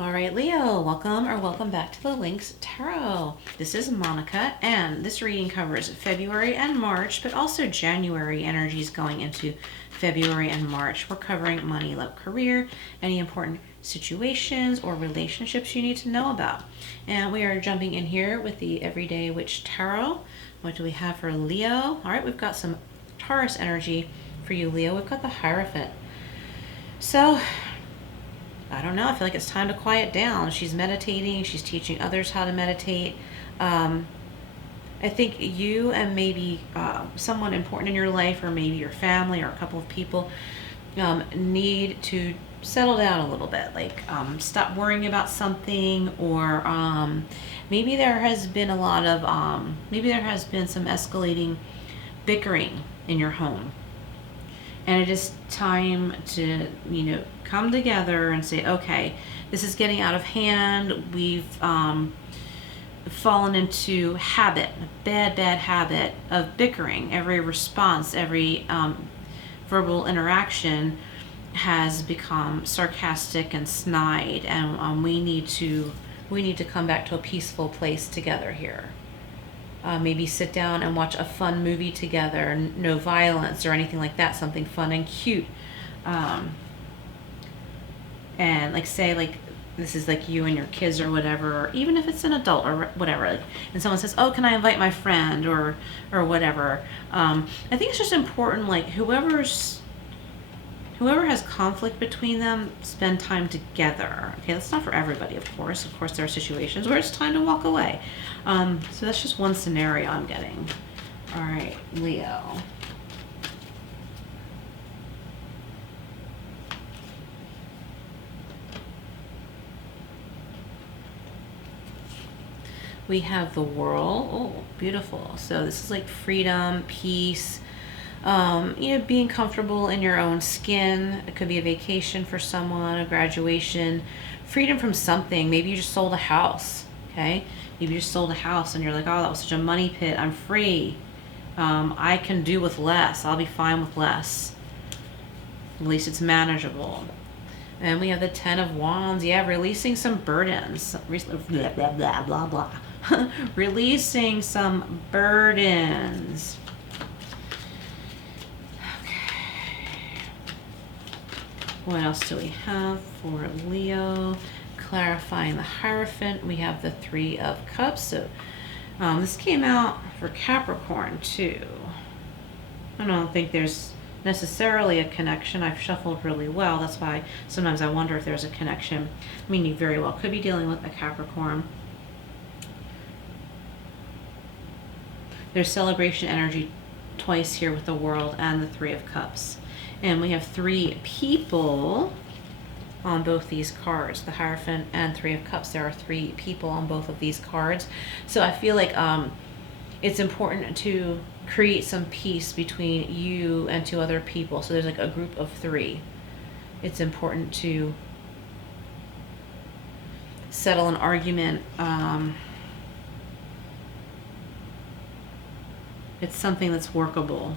All right, Leo, welcome back to the Lynx Tarot. This is Monica, and this reading covers February and March, but also January energies going into February and March. We're covering money, love, career, any important situations or relationships you need to know about. And we are jumping in here with the Everyday Witch Tarot. What do we have for Leo? All right, we've got some Taurus energy for you, Leo. We've got the Hierophant. So, I don't know, I feel like it's time to quiet down. She's meditating, she's teaching others how to meditate. I think you and maybe someone important in your life, or maybe your family or a couple of people, need to settle down a little bit. Like, stop worrying about something, or maybe there has been maybe there has been some escalating bickering in your home. And it is time to, come together and say, okay, this is getting out of hand. We've fallen into a bad habit of bickering. Every response, every verbal interaction has become sarcastic and snide, and we need to come back to a peaceful place together here. Maybe sit down and watch a fun movie together, no violence or anything like that, something fun and cute. And say this is like you and your kids or whatever, or even if it's an adult or whatever, and someone says, oh, can I invite my friend or whatever. I think it's just important, whoever has conflict between them, spend time together. Okay, that's not for everybody, of course. Of course, there are situations where it's time to walk away. So that's just one scenario I'm getting. All right, Leo. We have the World. Oh, beautiful. So this is like freedom, peace, being comfortable in your own skin. It could be a vacation for someone, a graduation, freedom from something. Maybe you just sold a house, okay? Maybe you just sold a house and you're like, oh, that was such a money pit. I'm free. I can do with less. I'll be fine with less. At least it's manageable. And we have the Ten of Wands. Yeah, releasing some burdens. Blah, blah, blah, blah, blah. Releasing some burdens. What else do we have for Leo? Clarifying the Hierophant. We have the Three of Cups. So this came out for Capricorn too. I don't think there's necessarily a connection. I've shuffled really well. That's why sometimes I wonder if there's a connection. I mean, you very well could be dealing with a Capricorn. There's celebration energy twice here with the World and the Three of Cups. And we have three people on both these cards, the Hierophant and Three of Cups. There are three people on both of these cards. So I feel like it's important to create some peace between you and two other people. So there's like a group of three. It's important to settle an argument. It's something that's workable.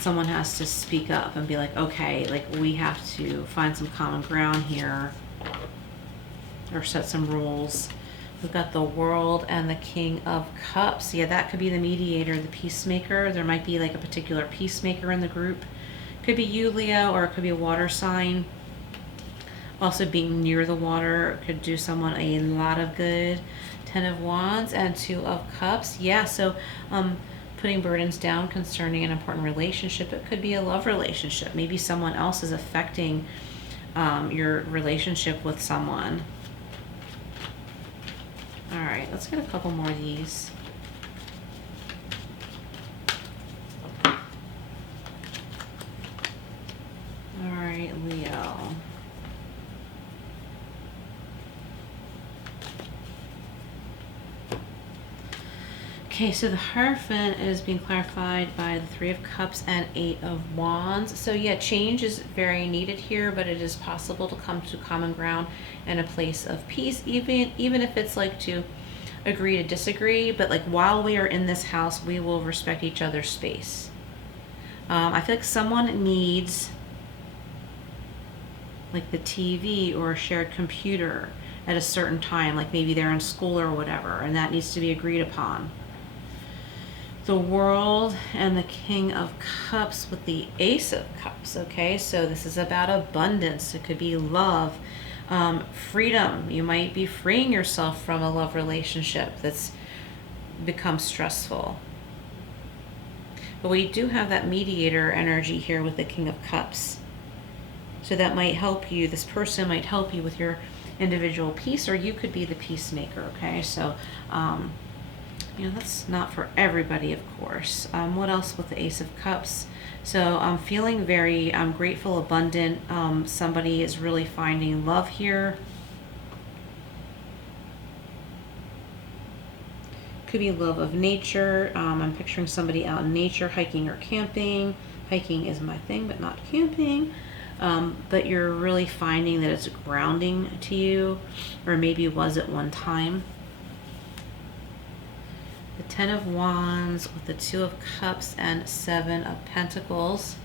Someone has to speak up and be like, okay, we have to find some common ground here, or set some rules. We've got the World and the King of Cups. Yeah, that could be the mediator, the peacemaker. There might be like a particular peacemaker in the group. Could be you, Leo, or it could be a water sign. Also, being near the water could do someone a lot of good. Ten of Wands and Two of Cups. Yeah, so putting burdens down concerning an important relationship. It could be a love relationship. Maybe someone else is affecting your relationship with someone. All right, let's get a couple more of these. All right, Leo. Okay, so the Hierophant is being clarified by the Three of Cups and Eight of Wands. So yeah, change is very needed here, but it is possible to come to common ground and a place of peace, even if it's like to agree to disagree. But like, while we are in this house, we will respect each other's space. I feel like someone needs like the TV or a shared computer at a certain time, like maybe they're in school or whatever, and that needs to be agreed upon. The World and the King of Cups with the Ace of Cups. Okay, so this is about abundance. It could be love, freedom. You might be freeing yourself from a love relationship that's become stressful. But we do have that mediator energy here with the King of Cups. So that might help you. This person might help you with your individual peace, or you could be the peacemaker. Okay, so that's not for everybody, of course. What else with the Ace of Cups? So I'm feeling very grateful, abundant. Somebody is really finding love here. Could be love of nature. I'm picturing somebody out in nature, hiking or camping. Hiking is my thing, but not camping. But you're really finding that it's grounding to you, or maybe was at one time. The Ten of Wands with the Two of Cups and Seven of Pentacles.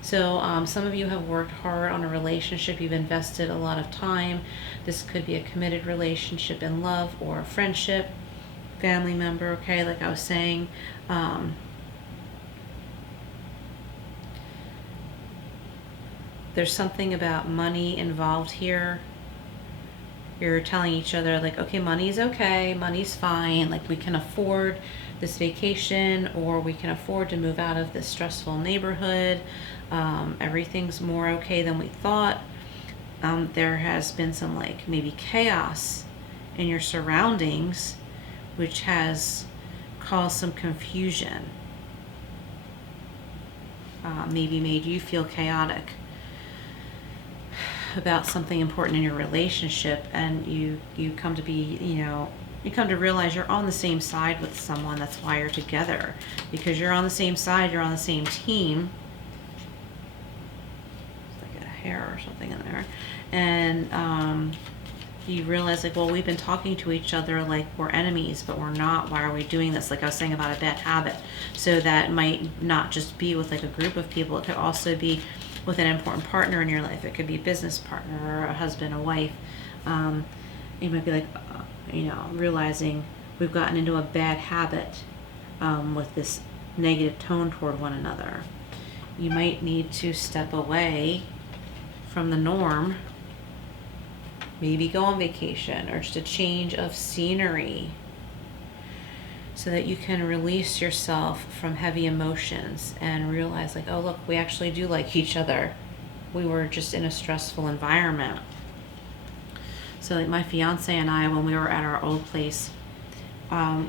So some of you have worked hard on a relationship. You've invested a lot of time. This could be a committed relationship in love or a friendship, family member, okay, like I was saying. There's something about money involved here. You're telling each other, like, okay, money's okay, money's fine, like we can afford this vacation, or we can afford to move out of this stressful neighborhood. Everything's more okay than we thought. There has been some like maybe chaos in your surroundings, which has caused some confusion. Maybe made you feel chaotic about something important in your relationship, and you come to be, you come to realize you're on the same side with someone. That's why you're together, because you're on the same side, you're on the same team. It's like a hair or something in there. And you realize, like, well, we've been talking to each other like we're enemies, but we're not. Why are we doing this? Like I was saying about a bad habit. So that might not just be with like a group of people. It could also be with an important partner in your life. It could be a business partner or a husband, a wife. You might be like, realizing we've gotten into a bad habit with this negative tone toward one another. You might need to step away from the norm, maybe go on vacation or just a change of scenery, so that you can release yourself from heavy emotions and realize, like, oh, look, we actually do like each other. We were just in a stressful environment. So like my fiance and I, when we were at our old place,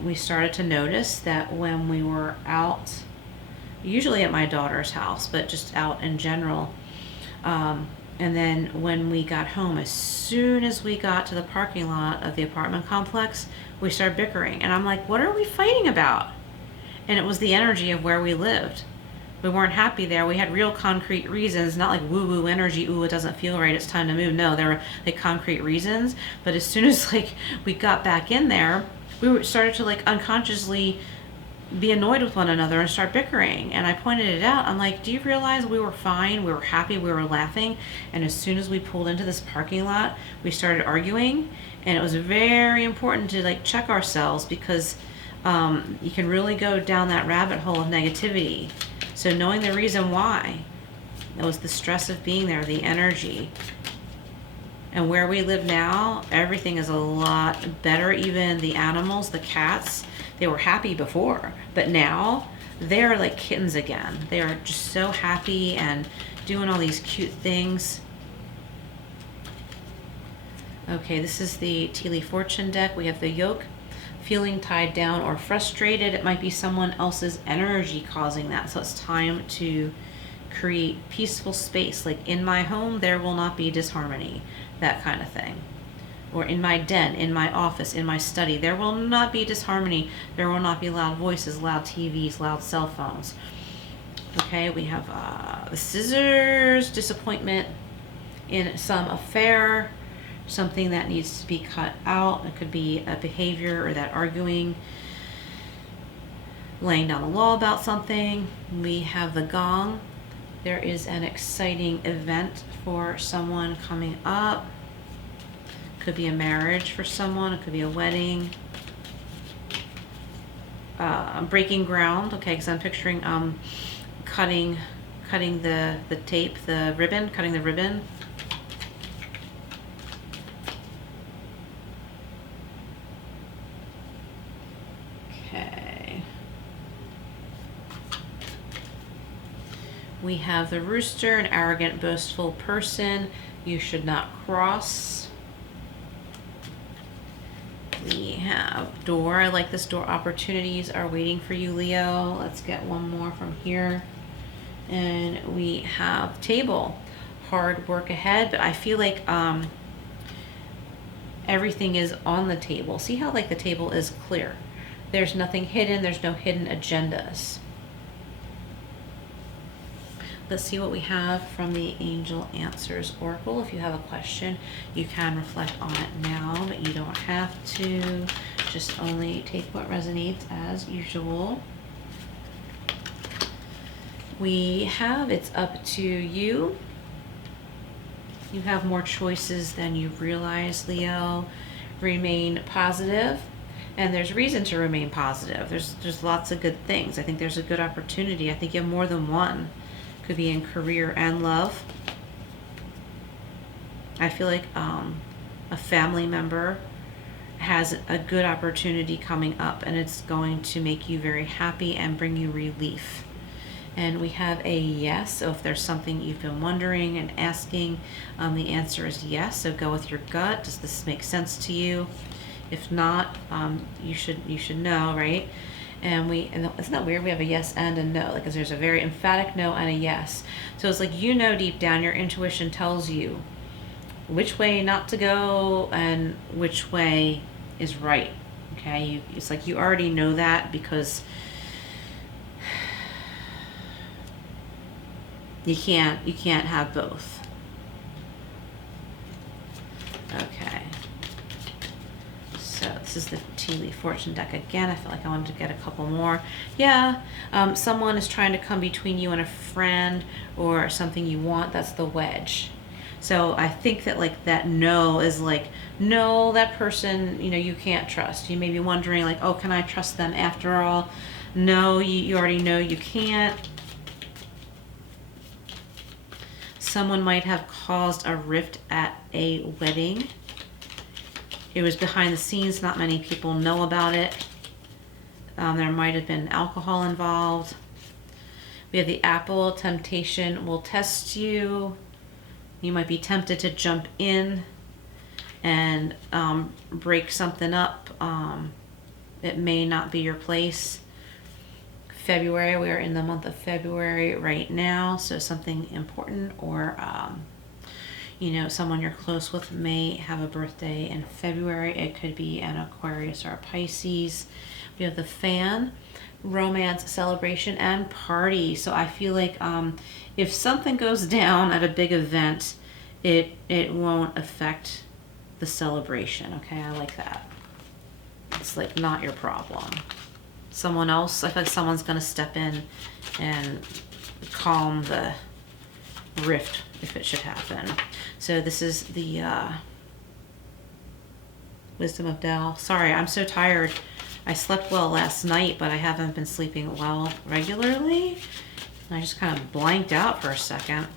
we started to notice that when we were out, usually at my daughter's house, but just out in general, and then when we got home, as soon as we got to the parking lot of the apartment complex, we started bickering. And I'm like, what are we fighting about? And it was the energy of where we lived. We weren't happy there. We had real concrete reasons, not like woo-woo energy, ooh, it doesn't feel right, it's time to move. No, there were like concrete reasons. But as soon as like we got back in there, we started to like unconsciously be annoyed with one another and start bickering. And I pointed it out. I'm like, do you realize we were fine, we were happy, we were laughing, and as soon as we pulled into this parking lot, we started arguing? And it was very important to like check ourselves, because you can really go down that rabbit hole of negativity. So knowing the reason why, it was the stress of being there, the energy. And where we live now, everything is a lot better. Even the animals, the cats, they were happy before, but now they're like kittens again. They are just so happy and doing all these cute things. Okay, this is the Tea Leaf Fortune deck. We have the Yoke, feeling tied down or frustrated. It might be someone else's energy causing that. So it's time to create peaceful space. Like, in my home, there will not be disharmony, that kind of thing. Or in my den, in my office, in my study, there will not be disharmony. There will not be loud voices, loud TVs, loud cell phones. Okay, we have the Scissors, disappointment in some affair, something that needs to be cut out. It could be a behavior or that arguing, laying down the law about something. We have the Gong, There is an exciting event for someone coming up. Could be a marriage for someone. It could be a wedding. Breaking ground. Okay, because I'm picturing cutting the tape, the ribbon, cutting the ribbon. Okay. We have the rooster, an arrogant, boastful person you should not cross. We have door. I like this door. Opportunities are waiting for you, Leo. Let's get one more from here. And we have table. Hard work ahead, but I feel like everything is on the table. See how like the table is clear. There's nothing hidden. There's no hidden agendas. Let's see what we have from the Angel Answers Oracle. If you have a question, you can reflect on it now, but you don't have to. Just only take what resonates as usual. We have it's up to you. You have more choices than you realize, Leo. Remain positive. And there's reason to remain positive. There's lots of good things. I think there's a good opportunity. I think you have more than one. Could be in career and love. I feel like a family member has a good opportunity coming up, and it's going to make you very happy and bring you relief. And we have a yes. So if there's something you've been wondering and asking, the answer is yes. So go with your gut. Does this make sense to you? If not, you should know, right? And isn't that weird? We have a yes and a no, like, 'cause there's a very emphatic no and a yes. So it's like, you know, deep down, your intuition tells you which way not to go and which way is right. Okay, it's like you already know that because you can't have both. Okay. So this is the Tea Leaf Fortune deck again. I feel like I wanted to get a couple more. Yeah, someone is trying to come between you and a friend or something you want. That's the wedge. So I think that like that no is like, no, that person, you know, you can't trust. You may be wondering like, oh, can I trust them after all? No, you already know you can't. Someone might have caused a rift at a wedding. It was behind the scenes. Not many people know about it. There might have been alcohol involved. We have the apple. Temptation will test you. You might be tempted to jump in and break something up. It may not be your place. February, we are in the month of February right now. So something important or you know, someone you're close with may have a birthday in February. It could be an Aquarius or a Pisces. We have the Fan, romance, celebration, and party. So I feel like if something goes down at a big event, it won't affect the celebration. Okay, I like that. It's like not your problem. Someone else, I feel like someone's gonna step in and calm the rift if it should happen. So this is the Wisdom of Tao. Sorry, I'm so tired. I slept well last night, but I haven't been sleeping well regularly. I just kind of blanked out for a second.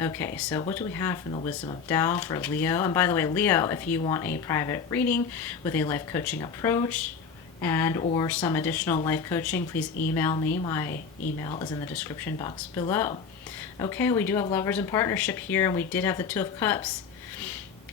Okay, so what do we have from the Wisdom of Tao for Leo? And by the way, Leo, if you want a private reading with a life coaching approach and or some additional life coaching, please email me. My email is in the description box below. Okay, we do have lovers and partnership here, and we did have the Two of Cups.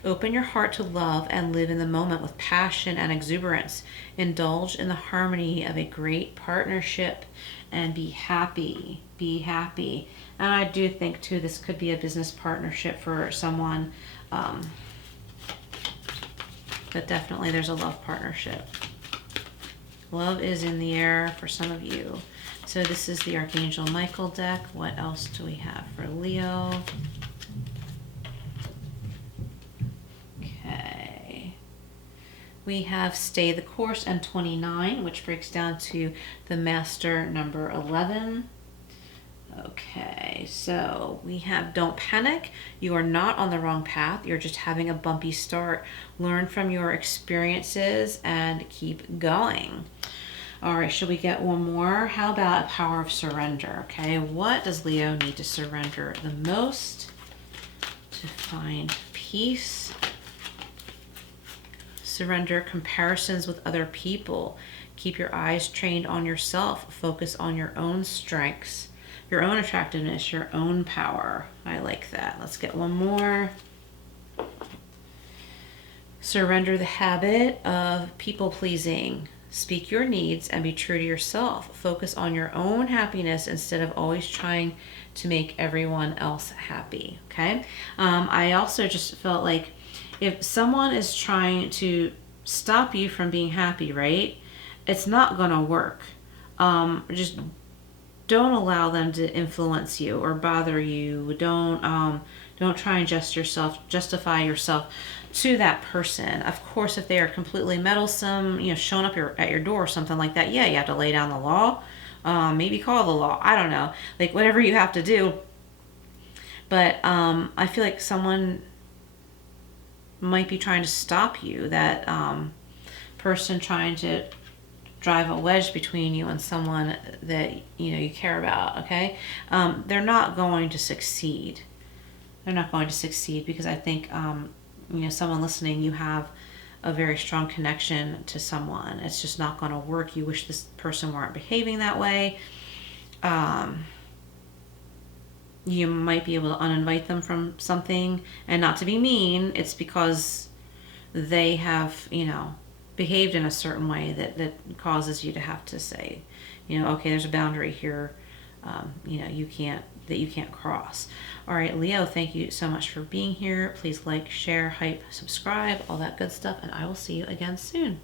Open your heart to love and live in the moment with passion and exuberance. Indulge in the harmony of a great partnership and be happy. Be happy. And I do think, too, this could be a business partnership for someone. But definitely there's a love partnership. Love is in the air for some of you. So this is the Archangel Michael deck. What else do we have for Leo? Okay. We have Stay the Course and 29, which breaks down to the Master number 11. Okay, so we have don't panic. You are not on the wrong path. You're just having a bumpy start. Learn from your experiences and keep going. All right, should we get one more? How about power of surrender? Okay, what does Leo need to surrender the most to find peace? Surrender comparisons with other people. Keep your eyes trained on yourself. Focus on your own strengths, your own attractiveness, your own power. I like that. Let's get one more. Surrender the habit of people pleasing. Speak your needs and be true to yourself. Focus on your own happiness instead of always trying to make everyone else happy. Okay. I also just felt like if someone is trying to stop you from being happy, right? It's not going to work. Just don't allow them to influence you or bother you. Don't try and justify yourself to that person. Of course, if they are completely meddlesome, showing up at your door or something like that, yeah, you have to lay down the law. Maybe call the law. I don't know. Like whatever you have to do. But I feel like someone might be trying to stop you. That person trying to drive a wedge between you and someone that you care about. Okay, they're not going to succeed. They're not going to succeed because I think someone listening, you have a very strong connection to someone. It's just not going to work. You wish this person weren't behaving that way. You might be able to uninvite them from something, and not to be mean, it's because they have behaved in a certain way that causes you to have to say, okay, there's a boundary here, you can't cross. All right, Leo, thank you so much for being here. Please like, share, hype, subscribe, all that good stuff, and I will see you again soon.